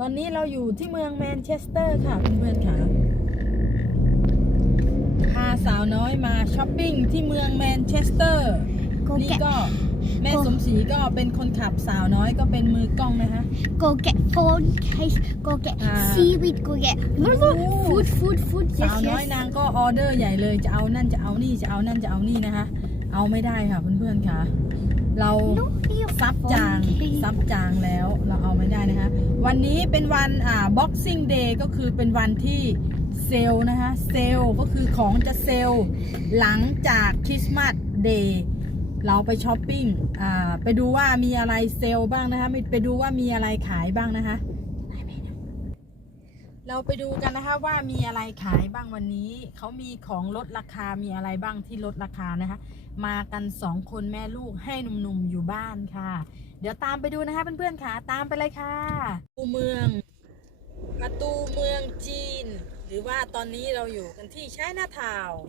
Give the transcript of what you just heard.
ตอนนี้เราอยู่ที่เมืองแมนเชสเตอร์ค่ะเพื่อนๆค่ะพาสาวน้อยมาช้อปปิ้งที่เมืองแมนเชสเตอร์ Go นี่ get ก็แม่ Go สมศรีก็เป็นคนขับสาวน้อยก็เป็นมือกล้องนะคะ go get phone case. Go get Ah. seaweed. Go get food, food, food. สา Yes, วน้อย yes. นางก็ออเดอร์ใหญ่เลยจะเอานั่นจะเอานี่จะเอานั่นจะเอานี่นะคะ เอาไม่ได้ค่ะเพื่อนๆค่ะ เรา No, your ซับจาง phone, please. ซับจางแล้วเราเอาไม่ได้นะคะ วันนี้เป็นวันอ่า Boxing Day ก็คือเป็นวันที่เซลนะคะเซลก็คือของจะเซลหลังจากคริสต์มาสเดย์เราไปช้อปปิ้งอ่าไปดูว่ามีอะไรเซลบ้างนะคะไปดูว่ามีอะไรขายบ้างนะคะ เราไปดูกันนะคะว่ามีอะไรขายบ้างวันนี้ เขามีของลดราคา มีอะไรบ้างที่ลดราคานะคะ มากันสองคนแม่ลูกให้หนุ่มๆอยู่บ้านค่ะ เดี๋ยวตามไปดูนะคะเพื่อนๆค่ะ ตามไปเลยค่ะประตูเมือง ประตูเมืองจีน หรือว่าตอนนี้เราอยู่กันที่ใช้หน้าทาวน์